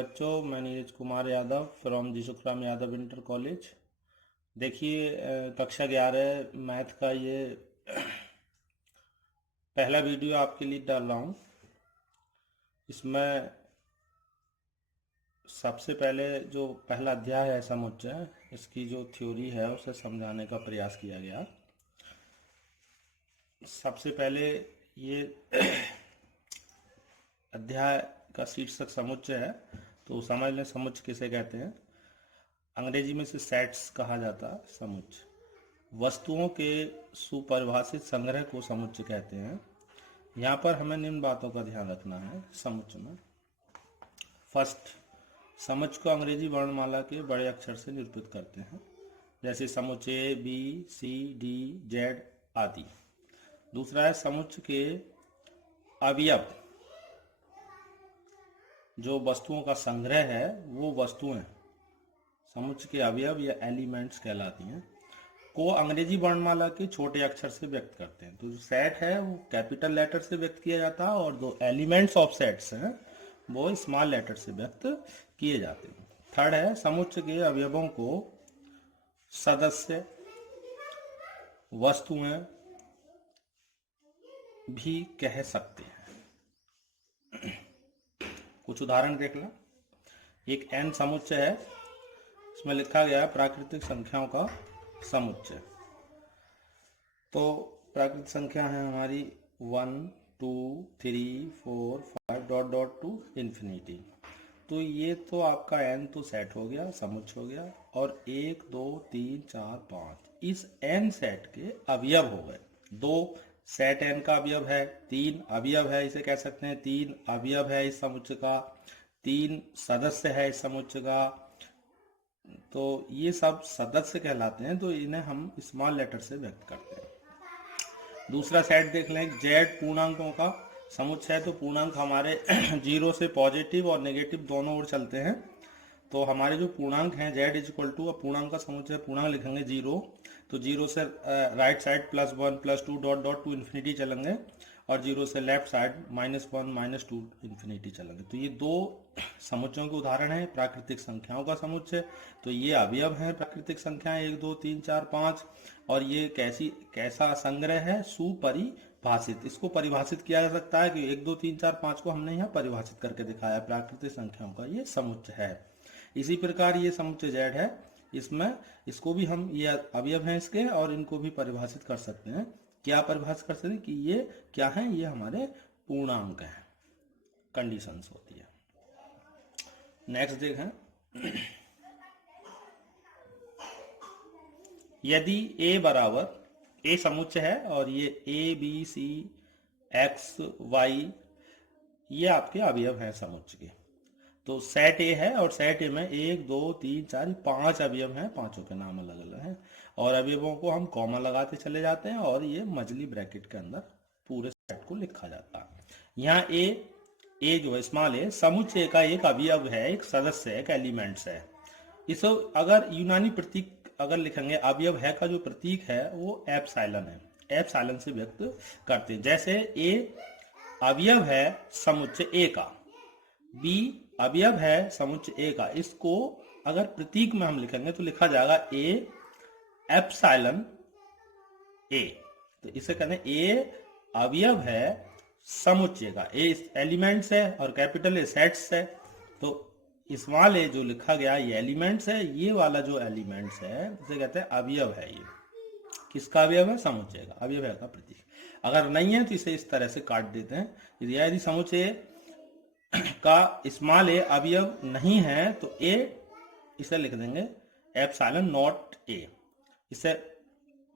बच्चों, मैं Neeraj Kumar Yadav from Jishukhram Yadav inter college. देखिए, कक्षा 11 मैथ का ये पहला वीडियो आपके लिए डाल रहा हूँ। इसमें सबसे पहले जो पहला अध्याय है समुच्चय, इसकी जो थ्योरी है उसे समझाने का प्रयास किया गया। सबसे पहले ये अध्याय का शीर्षक समुच्चय है, तो समझ लें समुच्चय किसे कहते हैं। अंग्रेजी में से सेट्स कहा जाता है समुच्चय। वस्तुओं के सुपरिभाषित संग्रह को समुच्चय कहते हैं। यहाँ पर हमें निम्न बातों का ध्यान रखना है समुच्चय में। फर्स्ट, समुच्चय को अंग्रेजी वर्णमाला के बड़े अक्षर से निरूपित करते हैं, जैसे समुच्चय बी, सी, डी, जेड आदि। दूसरा है समुच्चय के अवयव, जो वस्तुओं का संग्रह है वो वस्तुएं समुच्चय के अवयव या एलिमेंट्स कहलाती हैं, को अंग्रेजी वर्णमाला के छोटे अक्षर से व्यक्त करते हैं। तो जो सेट है वो कैपिटल लेटर से व्यक्त किया जाता है और जो एलिमेंट्स ऑफ सेट्स हैं वो स्मॉल लेटर से व्यक्त किए जाते हैं। थर्ड है समुच्चय के अवयवों को सदस्य, वस्तुएं भी कह सकते हैं। कुछ उदाहरण देख लो। एक n समुच्चय है, इसमें लिखा गया है प्राकृतिक संख्याओं का समुच्चय। तो प्राकृतिक संख्या है हमारी 1, 2, 3, 4, 5 डॉट डॉट टू इन्फिनिटी। तो ये तो आपका n तो सेट हो गया, समुच्चय हो गया, और 1, 2, 3, 4, 5 इस n सेट के अवयव हो गए। 2 सेट n का अवयव है, 3 अवयव है, इसे कह सकते हैं 3 अवयव है इस समुच्चय का, 3 सदस्य है इस समुच्चय का। तो ये सब सदस्य कहलाते हैं, तो इन्हें हम स्मॉल लेटर से व्यक्त करते हैं। दूसरा सेट देख लें, जेड पूर्णांकों का समुच्चय है। तो पूर्णांक हमारे 0 से पॉजिटिव और नेगेटिव दोनों ओर चलते हैं। तो हमारे जो पूर्णांक हैं जेड इज इक्वल टू, पूर्णांक का समुच्चय पूर्णांक लिखेंगे 0, तो 0 से right side +1 +2 dot dot to infinity चलेंगे, और 0 से लेफ्ट साइड -1 -2 इन्फिनिटी चलेंगे। तो ये दो समुच्चयों के उदाहरण हैं प्राकृतिक संख्याओं का समुच्चय। तो ये अवयव हैं प्राकृतिक संख्याएं 1, 2, 3, 4, 5, और ये कैसा संग्रह है, सुपरिभाषित। इसको परिभाषित किया जा सकता है कि 1, 2, 3, 4, 5 को हमने यहाँ परिभाषित करके दिखाया। प्राकृतिक संख्याओं का ये समुच्चय है। इसी प्रकार ये समुच्चय जेड है, इसमें इसको भी हम, ये अवयव हैं इसके, और इनको भी परिभाषित कर सकते हैं। क्या परिभाषित कर सकते हैं कि ये क्या है, ये हमारे पूर्णांक हैं। कंडीशंस होती है। नेक्स्ट देखें, यदि a बराबर, a समुच्चय है और ये a, b, c, x, y ये आपके अवयव हैं समुच्चय के। तो सेट A है और सेट A में 1, 2, 3, 4 5 अवयव हैं, पांचों के नाम अलग अलग हैं, और अवयवों को हम कॉमा लगाते चले जाते हैं और ये मजली ब्रैकेट के अंदर पूरे सेट को लिखा जाता है। यहाँ A जो है स्मॉल a समुच्चय का एक अवयव है, एक सदस्य है, एक एलिमेंट्स है। इस अगर यूनानी प्रतीक अगर लिखेंगे, अवयव है का जो प्रतीक है वो एप्सिलॉन है, एप्सिलॉन से व्यक्त करते हैं। जैसे A अवयव है समुच्चय A का, B अवयव है समुच्चय A का, इसको अगर प्रतीक में हम लिखेंगे तो लिखा जाएगा A एप्सिलॉन A। तो इसे कहते हैं A अवयव है समुच्चय का, A एलिमेंट्स है और कैपिटल A सेट्स है। तो स्मॉल a जो लिखा गया ये एलिमेंट्स है, ये वाला जो एलिमेंट्स है इसे कहते हैं अवयव है। ये किसका अवयव है, समुच्चय का अवयव है का प्रतीक। अगर नहीं है तो इसे इस तरह से काट देते हैं। यदि समुच्चय का स्मॉल a अवयव नहीं है तो a इसे लिख देंगे एप्सिलॉन नॉट a। इसे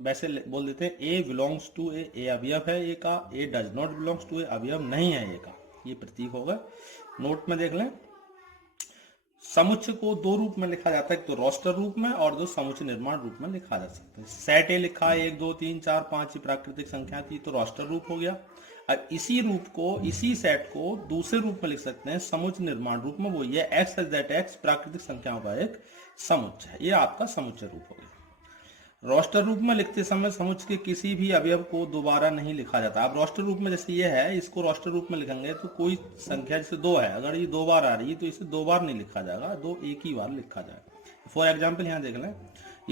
वैसे बोल देते हैं a बिलोंग्स टू a अवयव है a का, a does not belongs to a अवयव नहीं है a का, ये प्रतीक होगा। नोट में देख लें, समुच्चय को दो रूप में लिखा जाता है, एक तो रोस्टर रूप में और दो समुच्चय निर्माण रूप में लिखा जा सकता है। सेट ए लिखा है 1, 2, 3, 4, 5 प्राकृतिक संख्या थी, तो रोस्टर रूप हो गया। अब इसी रूप को, इसी सेट को दूसरे रूप में लिख सकते हैं समुच्चय निर्माण रूप में, वो ये x दैट x प्राकृतिक संख्याओं का एक समुच्चय है। ये आपका समुच्चय रूप हो गया। रोस्टर रूप में लिखते समय समुच्चय के किसी भी अवयव को दोबारा नहीं लिखा जाता। अब रोस्टर रूप में जैसे ये है, इसको रोस्टर रूप में लिखेंगे तो कोई संख्या जैसे 2 है, अगर ये 2 बार आ रही है तो इसे 2 बार नहीं लिखा जाएगा, 2 एक ही बार लिखा जाएगा। फॉर एग्जाम्पल यहाँ देख लें,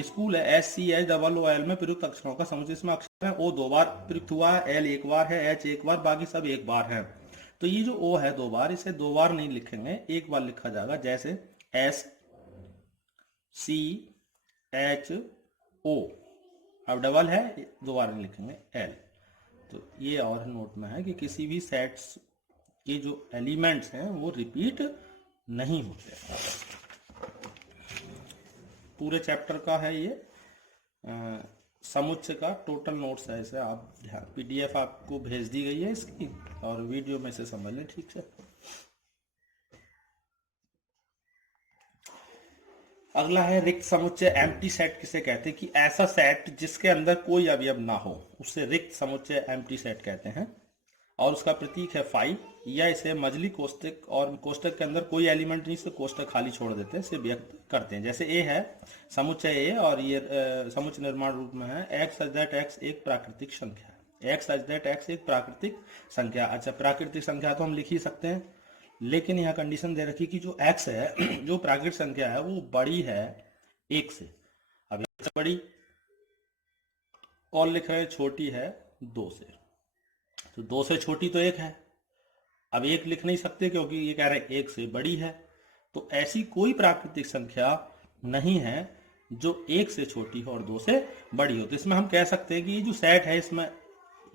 स्कूल है, SCHOOL में प्रयुक्त अक्षरों का समुच्चय, इसमें अक्षर है, O 2 बार प्रयुक्त हुआ है, L 1 बार है, H 1 बार, बाकी सब 1 बार है। तो ये जो O है 2 बार, इसे 2 बार नहीं लिखेंगे, 1 बार लिखा जाएगा। जैसे SCHO, अब डबल है, 2 बार नहीं लिखेंगे L। तो ये और नोट में है कि किसी भी सेट्स के जो एलिमेंट्स हैं वो रिपीट नहीं होते। पूरे चैप्टर का है ये, समुच्चय का टोटल नोट्स है, इसे आप ध्यान, PDF आपको भेज दी गई है इसकी, और वीडियो में से समझ लें ठीक से। अगला है रिक्त समुच्चय। एम्प्टी सेट किसे कहते हैं? कि ऐसा सेट जिसके अंदर कोई अवयव ना हो, उसे रिक्त समुच्चय एम्प्टी सेट कहते हैं, और उसका प्रतीक है 5, या इसे मजली कोष्टक, और कोष्टक के अंदर कोई एलिमेंट नहीं, इसे कोष्टक खाली छोड़ देते हैं, इसे व्यक्त करते हैं। जैसे ए है, समुच्चय ए, और ये समुच्चय निर्माण रूप में है, एक्स सच दैट एक्स एक प्राकृतिक संख्या है। एक्स सच दैट एक्स एक प्राकृतिक संख्या। अच्छा, प्राकृतिक संख्या तो हम लिख ही सकते हैं, लेकिन यहाँ कंडीशन दे रखी कि जो x है, जो प्राकृतिक संख्या है, वो बड़ी है 1 से। अब 1 से बड़ी, और लिख रहे हैं छोटी है 2 से, तो 2 से छोटी तो 1 है। अब 1 लिख नहीं सकते क्योंकि ये कह रहे हैं 1 से बड़ी है। तो ऐसी कोई प्राकृतिक संख्या नहीं है जो 1 से छोटी हो और 2 से बड़ी हो। तो इसमें हम कह सकते हैं कि ये जो सेट है, इसमें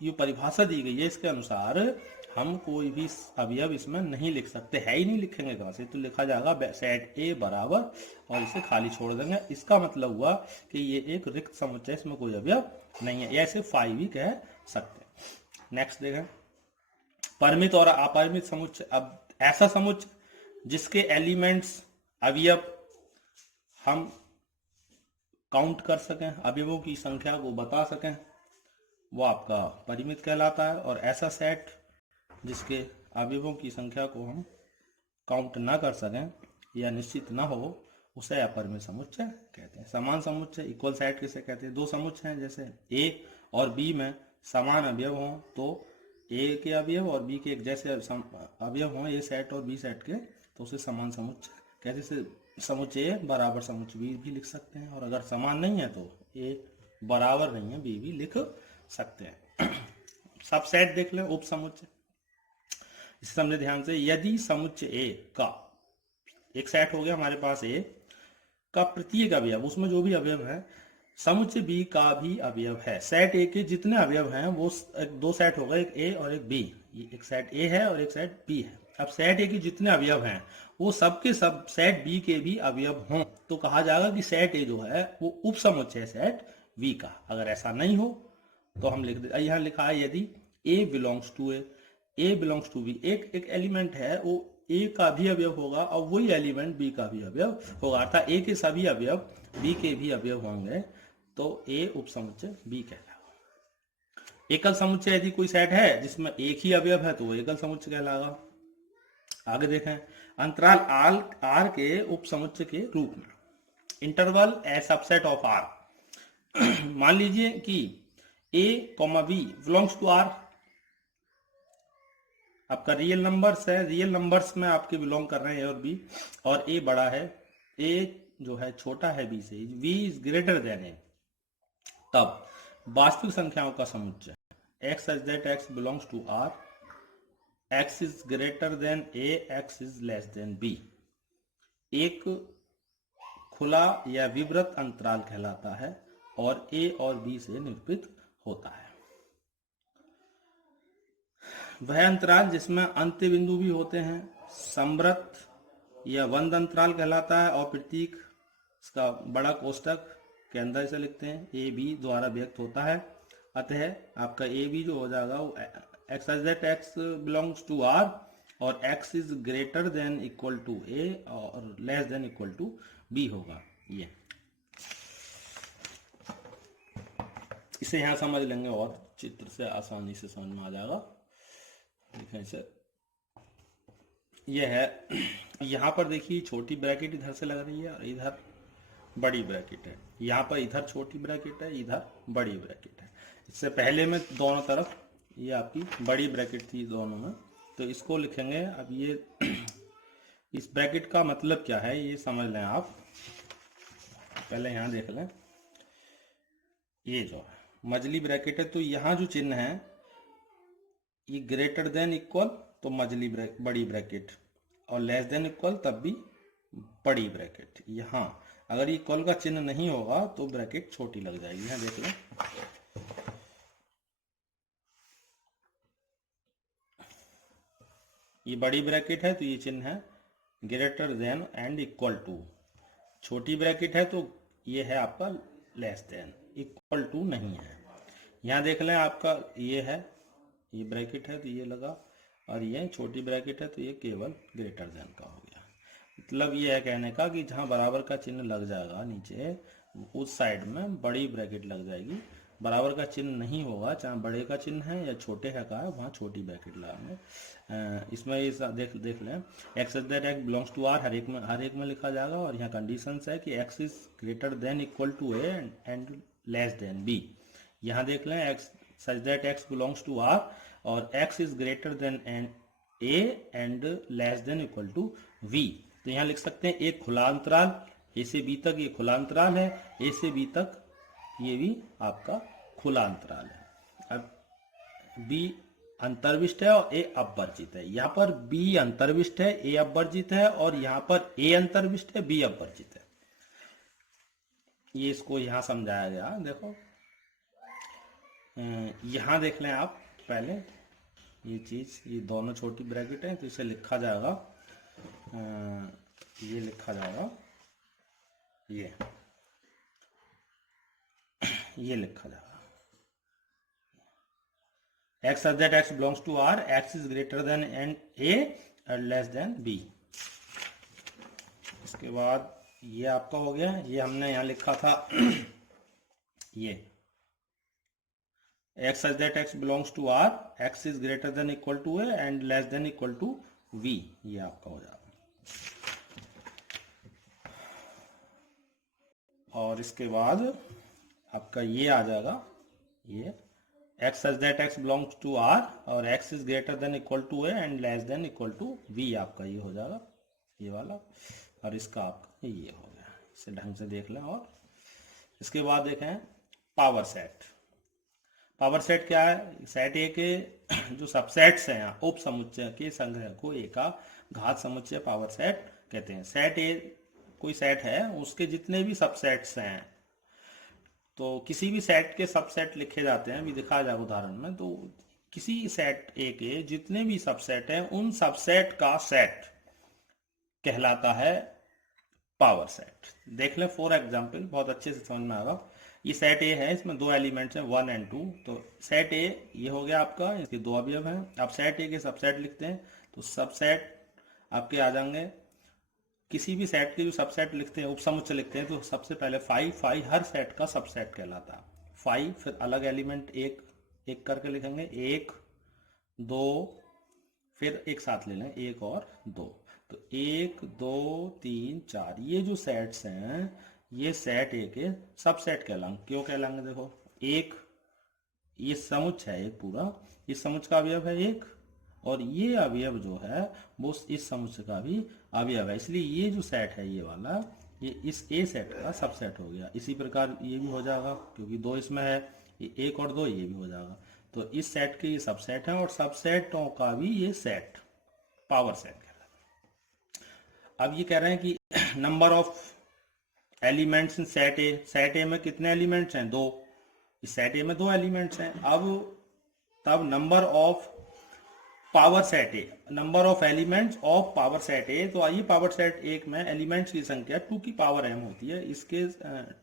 ये परिभाषा दी गई है, इसके अनुसार हम कोई भी अवयव इसमें नहीं लिख सकते, है ही नहीं, लिखेंगे कहाँ से? तो लिखा जाएगा सेट ए बराबर, और इसे खाली छोड़ देंगे। इसका मतलब हुआ कि ये एक रिक्त समुच्चय, इसमें कोई अवयव नहीं है, या इसे 5 भी कह सकते हैं। नेक्स्ट देखें, परिमित और अपरिमित समुच्चय। अब ऐसा समुच्चय जिसके एलिमेंट्स, अवयव हम काउंट कर सकें, अवयवों की संख्या को बता सकें, वो आपका परिमित कहलाता है। और ऐसा सेट जिसके अवयवों की संख्या को हम काउंट ना कर सकें या निश्चित ना हो, उसे अपरिमित समुच्चय कहते हैं। समान समुच्चय, इक्वल सेट किसे कहते हैं? 2 समुच्चय हैं, जैसे A और B में समान अवयव हों, तो A के अवयव और B के एक जैसे अवयव हों, A सेट और B सेट के, तो उसे समान समुच्चय कहते हैं। समुच्चय A बराबर समुच्चय B भी लिख सकते हैं, और अगर समान नहीं है तो A बराबर नहीं है B भी लिख सकते हैं। सब सेट देख लें, उप समुच्चय, इसे समझे ध्यान से। यदि समुच्चय A का एक सेट हो गया हमारे पास, A का प्रत्येक अवयव, उसमें जो भी अवयव है, समुच्चय B का भी अवयव है। सेट A के जितने अवयव हैं वो 2 सेट हो गए, एक A और एक B। ये एक सेट A है और एक सेट B है। अब सेट A के जितने अवयव हैं वो सब के सब सेट B के भी अवयव हों, तो कहा जाएगा कि सेट A जो है वो उप समुच्चय सेट V का। अगर ऐसा नहीं हो तो हम लिख दे, यहाँ लिखा है यदि A belongs to A belongs to B, एक एलिमेंट है वो A का भी अवयव होगा और वही एलिमेंट B का भी अवयव होगा, अर्थात A के सभी अवयव B के भी अवयव होंगे, तो A उप समुच्चय B कहलाएगा। एकल समुच्चय, यदि कोई सेट है जिसमें एक ही अवयव है तो वो एकल समुच्चय कहलाएगा। आगे देखें, अंतराल R के उप समुच्चय के रूप में। Interval a subset of R। मान लीजिए कि A, B belongs to R, आपका रियल नंबर्स है, रियल नंबर्स में आपके बिलोंग कर रहे हैं A और B, और A बड़ा है, A जो है छोटा है B से, V is greater then A, तब वास्तविक संख्याओं का समुच्चय x such that x belongs to R, x is greater than A, x is less than B, एक खुला या विवृत अंतराल कहलाता है और A और B से निरूपित होता है। वह अंतराल जिसमें अंत्य बिंदु भी होते हैं समवृत या बंद अंतराल कहलाता है, और प्रतीक इसका बड़ा कोष्टक के अंदर इसे लिखते हैं, ए बी द्वारा व्यक्त होता है। अतः आपका ए बी जो हो जाएगा वो X as that X belongs to R, और X is greater than equal to A और less than equal to B होगा। ये इसे यहाँ समझ लेंगे और चित्र से आसानी से समझ में आ जाएगा। देखें इसे, यह है, यहाँ पर देखिए छोटी ब्रैकेट इधर से लग रही है और इधर बड़ी ब्रैकेट है, यहाँ पर इधर छोटी ब्रैकेट है, इधर बड़ी ब्रैकेट है। इससे पहले में दोनों तरफ ये आपकी बड़ी ब्रैकेट थी दोनों में, तो इसको लिखेंगे। अब ये इस ब्रैकेट का मतलब क्या है ये समझ लें आप। पहले यहाँ देख लें, ये जो है मजली ब्रैकेट है, तो यहाँ जो चिन्ह है ये ग्रेटर देन इक्वल तो मजली बड़ी ब्रैकेट, और लेस देन इक्वल तब भी बड़ी ब्रैकेट। यहाँ अगर ये इक्वल का चिन्ह नहीं होगा तो ब्रैकेट छोटी लग जाएगी। यहाँ देख लें, ये बड़ी ब्रैकेट है तो ये चिन्ह है greater than and equal to. छोटी ब्रैकेट है तो ये है आपका लेस देन, इक्वल टू नहीं है। यहाँ देख लें आपका ये है, ये ब्रैकेट है तो ये लगा, और ये छोटी ब्रैकेट है तो ये केवल ग्रेटर देन का हो गया। मतलब ये है कहने का कि जहाँ बराबर का चिन्ह लग जाएगा नीचे उस साइड में बड़ी ब्रैकेट लग जाएगी, बराबर का चिन्ह नहीं होगा, चाहे बड़े का चिन्ह है या छोटे है का है, वहाँ छोटी ब्रैकेट लगाएंगे। इसमें ये देख लें, X is that X belongs to R, हर एक में लिखा जाएगा, और यहाँ कंडीशंस है कि X is greater than equal to A and less than B. यहाँ देख लें X such that X belongs to R और X is greater than A and less than equal to V. तो यहाँ लिख सकते हैं एक खुला अंतराल, ए से बी तक ये खुला अंतराल है, ए से बी तक ये भी आपका खुला अंतराल है। अब बी अंतर्विष्ट है और ए अपवर्जित है। यहाँ पर बी अंतर्विष्ट है, ए अपवर्जित है, और यहाँ पर ए अंतर्विष्ट है, बी अपवर्जित है। ये इसको यहाँ समझाया गया। देखो यहाँ देख लें आप पहले ये चीज, ये दोनों छोटी ब्रैकेट है तो इसे लिखा जाएगा, ये लिखा जाएगा, ये लिखा जाएगा X such that X belongs to R, X is greater than and A और लेस देन बी। इसके बाद ये आपका हो गया, ये हमने यहाँ लिखा था ये X such that X belongs to R, X is greater than equal to A and less than equal to V, ये आपका हो जाएगा। और इसके बाद आपका ये आ जाएगा, ये X such that X belongs to R और X is greater than equal to A and less than equal to V, आपका ये हो जाएगा ये वाला, और इसका आपका ये हो गया। इसे ढंग से देख लें। और इसके बाद देखें पावर सेट। पावर सेट क्या है? सेट ए के जो सबसेट्स हैं उप समुच्चय के संग्रह को ए का घात समुच्चय पावर सेट कहते हैं। सेट ए कोई सेट है, उसके जितने भी सबसेट्स हैं, तो किसी भी सेट के सबसेट लिखे जाते हैं, अभी दिखाया जाएगा उदाहरण में। तो किसी सेट ए के जितने भी सबसेट हैं उन सबसेट का सेट कहलाता है पावर सेट। देख लें फॉर एग्जांपल, बहुत अच्छे से समझ में आएगा। ये सेट ए है, इसमें दो एलिमेंट्स हैं 1 और 2। तो सेट ए ये हो गया आपका, इसके दो अवयव हैं। आप सेट ए के सबसेट लिखते हैं तो सबसेट आपके आ जाएंगे। किसी भी सेट के जो सबसेट लिखते हैं, उपसमुच्चय लिखते हैं, तो सबसे पहले 5 हर सेट का सबसेट कहलाता है 5। फिर अलग एलिमेंट एक एक करके लिखेंगे, 1 2, फिर एक साथ ले लें 1 और 2। तो 1 2 3 4 ये जो सेट्स हैं ये सेट ए के सबसेट कहलाएंगे। क्यों कहलाएंगे? देखो, एक ये समुच्चय है एक पूरा, इस समुच्चय का अवयव है 1, और ये अवयव जो है वो इस समुच्चय का भी अवयव है। इसलिए ये जो सेट है ये वाला, ये इस ए सेट का सबसेट हो गया। इसी प्रकार ये भी हो जाएगा, क्योंकि 2 इसमें है, ये 1 और 2 ये भी हो जाएगा। तो इस सेट के ये सबसेट है, और सबसेटों का भी ये सेट पावर सेट कहलाता है। अब ये कह रहे हैं कि number of elements in set A. Set ए में कितने एलिमेंट्स हैं? 2। इस सेट ए में 2 एलिमेंट्स हैं। अब तब number of power set A, number of elements of power set ए। तो आइए पावर सेट एक में एलिमेंट्स की संख्या 2 की पावर m होती है। इसके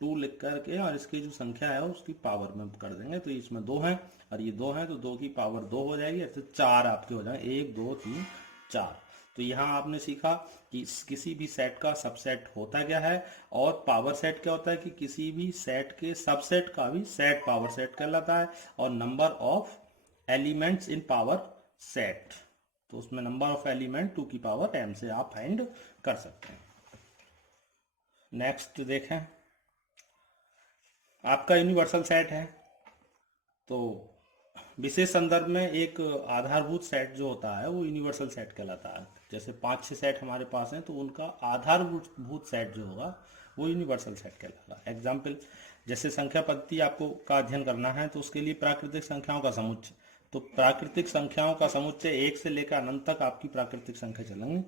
2 लिख करके और इसकी जो संख्या है उसकी पावर में कर देंगे। तो इसमें 2 है और ये 2 है, तो 2 की पावर 2 हो जाएगी। ऐसे 4 आपके हो जाएंगे, 1 2 3 4। तो यहाँ आपने सीखा कि किसी भी सेट का सबसेट होता क्या है, और पावर सेट क्या होता है कि किसी भी सेट के सबसेट का भी सेट पावर सेट कहलाता है। और number of elements in power set, तो उसमें नंबर ऑफ एलिमेंट 2 की पावर m से आप फाइंड कर सकते हैं। नेक्स्ट देखें, आपका यूनिवर्सल सेट है, तो विशेष संदर्भ में एक आधारभूत सेट जो होता है वो यूनिवर्सल सेट कहलाता है। जैसे 5-6 सेट हमारे पास हैं, तो उनका आधारभूत सेट जो होगा वो यूनिवर्सल सेट कहलाएगा। एग्जाम्पल, जैसे संख्या पद्धति आपको का अध्ययन करना है, तो उसके लिए प्राकृतिक संख्याओं का समुच्चय, तो प्राकृतिक संख्याओं का समुच्चय 1 से लेकर अनंत तक आपकी प्राकृतिक संख्या चलेंगे,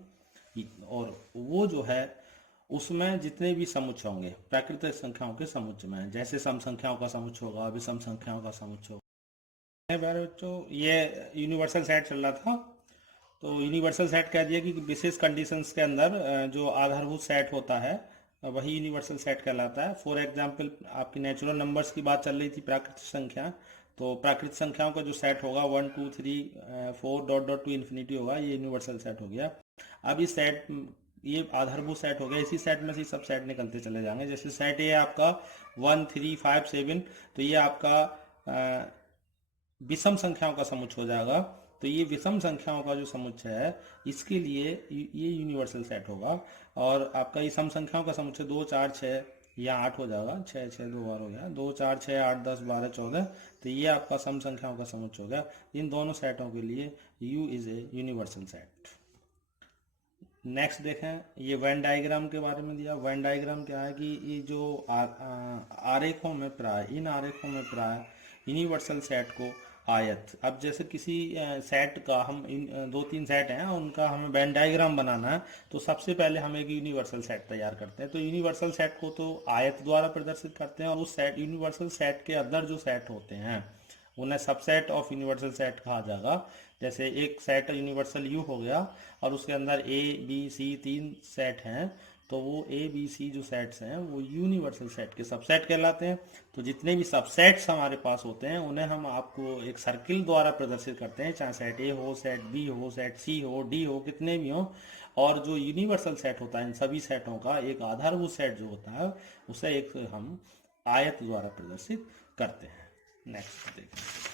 और वो जो है उसमें जितने भी समुच्चय होंगे प्राकृतिक संख्याओं के समुच्चय में, जैसे सम संख्याओं का समुच्चय होगा, विषम संख्याओं का समुच्चय होगा। प्यारे बच्चों, ये यूनिवर्सल सेट चल रहा था, तो यूनिवर्सल सेट कह दिया कि विशेष कंडीशंस के अंदर जो आधारभूत सेट होता है वही यूनिवर्सल सेट कहलाता है। फॉर एग्जांपल, आपकी नेचुरल नंबर्स की बात चल रही थी, प्राकृतिक संख्या, तो प्राकृतिक संख्याओं का जो सेट होगा 1 2 3 4 डॉट डॉट टू इन्फिनिटी होगा, ये यूनिवर्सल सेट हो गया। अब ये आधारभूत सेट हो गया, इसी सेट में से सब सेट निकलते चले जाएंगे। जैसे सेट ए आपका 1 3 5 7, तो ये आपका विषम संख्याओं का समुच्चय हो जाएगा। तो ये विषम संख्याओं का जो समुच्चय है, इसके लिए ये यूनिवर्सल सेट होगा। और आपका ये सम संख्याओं का समुच्चय 2 4 6 या 8 हो जाएगा, 6 6 2 बार हो गया, 2 4 6 8 10 12 14, तो ये आपका सम संख्याओं का समुच्चय हो गया। इन दोनों सेटों के लिए U is a universal set. Next देखें, ये वेन डायग्राम के बारे में दिया। वेन डायग्राम क्या है कि ये जो आरेखों में प्राय, इन आरेखों में प्राय यूनिवर्सल सेट को आयत, अब जैसे किसी सेट का हम 2-3 सेट हैं, उनका हमें वेन डायग्राम बनाना है, तो सबसे पहले हम एक यूनिवर्सल सेट तैयार करते हैं। तो यूनिवर्सल सेट को तो आयत द्वारा प्रदर्शित करते हैं, और उस सेट यूनिवर्सल सेट के अंदर जो सेट होते हैं उन्हें सबसेट ऑफ यूनिवर्सल सेट कहा जाएगा। जैसे एक सेट यूनिवर्सल यू हो गया, और उसके अंदर ए बी सी 3 सेट हैं, तो वो ए बी सी जो सेट्स हैं वो यूनिवर्सल सेट के सबसेट कहलाते हैं। तो जितने भी सबसेट्स हमारे पास होते हैं उन्हें हम आपको एक सर्किल द्वारा प्रदर्शित करते हैं, चाहे सेट ए हो, सेट बी हो, सेट सी हो, डी हो, कितने भी हो। और जो यूनिवर्सल सेट होता है, इन सभी सेटों का एक आधारभूत सेट जो होता है, उसे एक हम आयत द्वारा प्रदर्शित करते हैं। नेक्स्ट देखिए,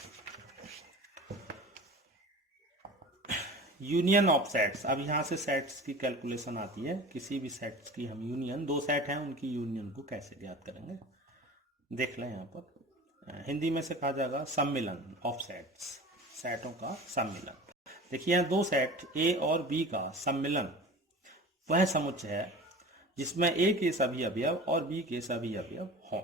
यूनियन ऑफ सेट्स। अब यहाँ से सेट्स की कैलकुलेशन आती है, किसी भी सेट्स की हम यूनियन, 2 सेट हैं उनकी यूनियन को कैसे ज्ञात करेंगे, देख लें। यहाँ पर हिंदी में से कहा जाएगा सम्मिलन ऑफ सेट्स, सेटों का सम्मिलन। देखिए यहाँ 2 सेट ए और बी का सम्मिलन वह समुच्चय है जिसमें ए के सभी अवयव और बी के सभी अवयव हों।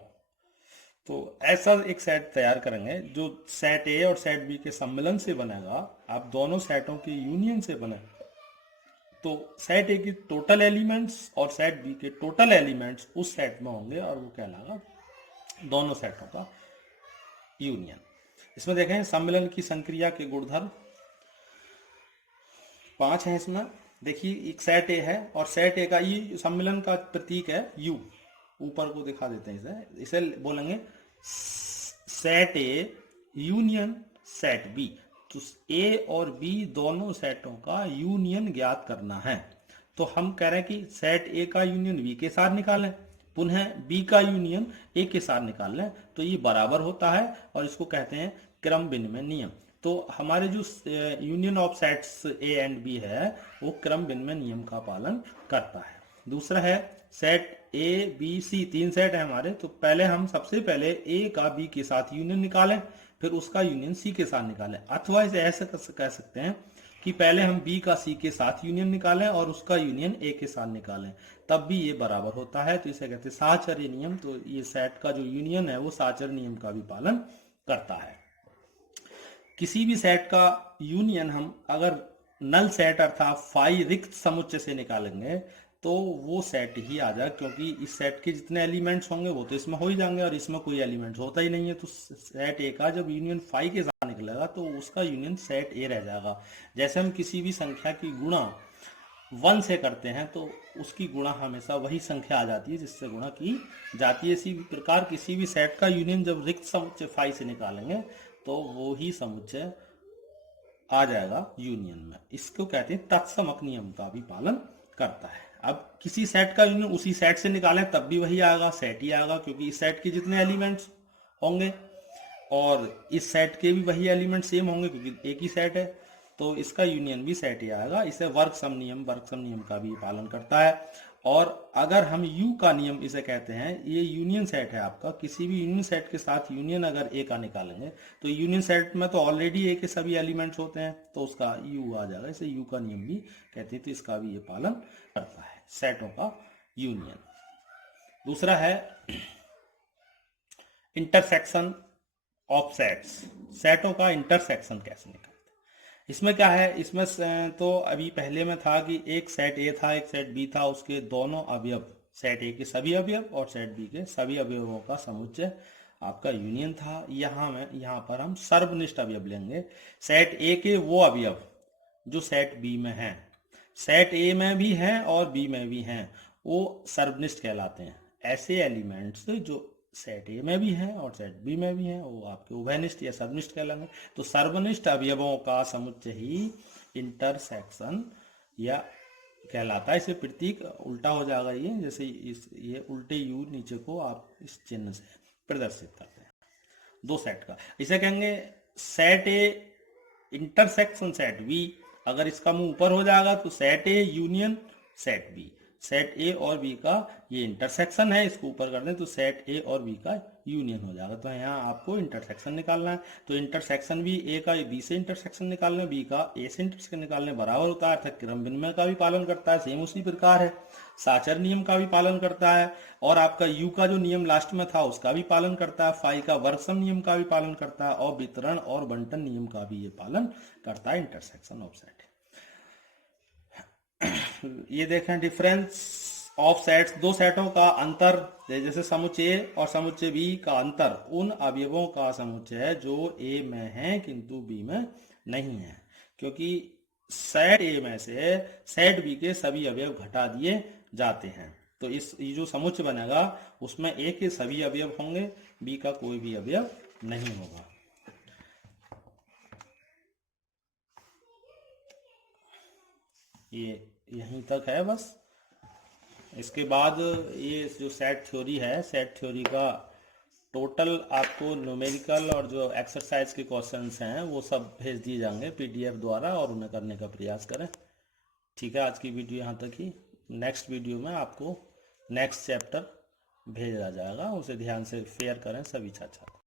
तो ऐसा एक सेट तैयार करेंगे जो सेट ए और सेट बी के सम्मिलन से बनेगा। आप दोनों सेटों के यूनियन से बने, तो सेट ए के टोटल एलिमेंट्स और सेट बी के टोटल एलिमेंट्स उस सेट में होंगे, और वो कहलाएगा दोनों सेटों का यूनियन। इसमें देखें सम्मिलन की संक्रिया के गुणधर्म 5 है। इसमें देखिए एक सेट ए है, और सेट ए का ये सम्मिलन का प्रतीक है यू, ऊपर को दिखा देते हैं इसे बोलेंगे set A union set B. तो ए और बी दोनों सेटों का यूनियन ज्ञात करना है। तो हम कह रहे हैं कि सेट ए का यूनियन बी के साथ निकालें, पुनः बी का यूनियन ए के साथ निकाल लें, तो ये बराबर होता है, और इसको कहते हैं क्रम विनिमय नियम। तो हमारे जो union of sets A and B है वो क्रम विनिमय नियम का पालन करता है। दूसरा है set A B C, 3 set है हमारे, तो पहले हम सबसे पहले ए का बी के साथ यूनियन निकालें, फिर उसका यूनियन सी के साथ निकालें। अथवा इसे ऐसे कह सकते हैं कि पहले हम बी का सी के साथ यूनियन निकालें और उसका यूनियन ए के साथ निकालें, तब भी ये बराबर होता है। तो इसे कहते हैं साहचर्य नियम। तो ये सेट का जो यूनियन है वो साहचर्य नियम का भी पालन करता है। किसी भी सेट का यूनियन हम अगर नल सेट अर्थात फाई रिक्त समुच्चय से निकालेंगे तो वो सेट ही आ जाए, क्योंकि इस सेट के जितने एलिमेंट्स होंगे वो तो इसमें हो ही जाएंगे, और इसमें कोई एलिमेंट्स होता ही नहीं है। तो सेट ए का जब यूनियन फाई के साथ निकलेगा तो उसका यूनियन सेट ए रह जाएगा। जैसे हम किसी भी संख्या की गुणा 1 से करते हैं तो उसकी गुणा हमेशा वही संख्या आ जाती है जिससे गुणा की जाती है। इसी प्रकार किसी भी सेट का यूनियन जब रिक्त समुच्चय फाई से निकालेंगे तो वो ही समुच्चय आ जाएगा यूनियन में। इसको कहते हैं तत्समक नियम का भी पालन करता है। अब किसी सेट का यूनियन उसी सेट से निकालें तब भी वही आएगा, सेट ही आएगा, क्योंकि इस सेट के जितने एलिमेंट्स होंगे और इस सेट के भी वही एलिमेंट सेम होंगे क्योंकि एक ही सेट है, तो इसका यूनियन भी सेट ही आएगा। इसे वर्ग सम नियम का भी पालन करता है। और अगर हम यू का नियम इसे कहते हैं, ये यूनियन सेट है आपका, किसी भी यूनियन सेट के साथ यूनियन अगर ए का निकालेंगे तो यूनियन सेट में तो ऑलरेडी ए के सभी एलिमेंट्स होते हैं, तो उसका यू आ जाएगा, इसे यू का नियम भी कहते हैं। तो इसका भी ये पालन करता है, सेटों का यूनियन। दूसरा है इंटरसेक्शन ऑफ सेट्स, सेटों का इंटरसेक्शन कैसे निकालते हैं। इसमें क्या है, इसमें तो अभी पहले में था कि एक सेट ए था, एक सेट बी था, उसके दोनों अवयव, सेट ए के सभी अवयव और सेट बी के सभी अवयवों का समुच्चय आपका यूनियन था। यहाँ पर हम सर्वनिष्ठ अवयव लेंगे। सेट ए के वो अवयव जो सेट बी में हैं, सेट ए में भी हैं और बी में भी हैं, वो सर्वनिष्ठ कहलाते हैं। ऐसे एलिमेंट्स जो सेट ए में भी हैं और सेट बी में भी हैं, वो आपके उभयनिष्ठ या सर्वनिष्ठ कहलाएंगे। तो सर्वनिष्ठ अवयवों का समुच्चय ही इंटरसेक्शन या कहलाता है। इसे प्रतीक उल्टा हो जाएगा, ये जैसे ये उल्टे यू नीचे को आप इस चिन्ह से प्रदर्शित करते हैं दो सेट का। इसे कहेंगे set A intersection set B. अगर इसका मुंह ऊपर हो जाएगा तो set A union set B, set A और बी का ये इंटरसेक्शन है, इसको ऊपर कर दें तो सेट ए और बी का यूनियन हो जाएगा। तो यहाँ आपको इंटरसेक्शन निकालना है, तो इंटरसेक्शन भी ए का बी से इंटरसेक्शन निकालने, बी का ए से इंटरसेक्शन निकालने बराबर होता है, अर्थात क्रम विनिमय का भी पालन करता है, सेम उसी प्रकार है। साचर नियम का भी पालन करता है, और आपका यू का जो नियम लास्ट में था उसका भी पालन करता है, फाई का वर्गसम नियम का भी पालन करता है, और वितरण और बंटन नियम का भी ये पालन करता है, इंटरसेक्शन ऑफ सेट। ये देखें डिफरेंस ऑफ सेट्स, दो सेटों का अंतर, जैसे समुच्चय ए और समुच्चय बी का अंतर उन अवयवों का समुच्चय है जो ए में है किंतु बी में नहीं है, क्योंकि सेट ए में से सेट बी के सभी अवयव घटा दिए जाते हैं। तो ये जो समुच्चय बनेगा उसमें ए के सभी अवयव होंगे, बी का कोई भी अवयव नहीं होगा। ये यहीं तक है बस। इसके बाद ये जो सेट थ्योरी है, सेट थ्योरी का टोटल आपको न्यूमेरिकल और जो एक्सरसाइज के क्वेश्चंस हैं वो सब भेज दिए जाएंगे पीडीएफ द्वारा, और उन्हें करने का प्रयास करें। ठीक है, आज की वीडियो यहाँ तक ही। नेक्स्ट वीडियो में आपको नेक्स्ट चैप्टर भेजा जाएगा, उसे ध्यान से फेयर करें सभी छात्र।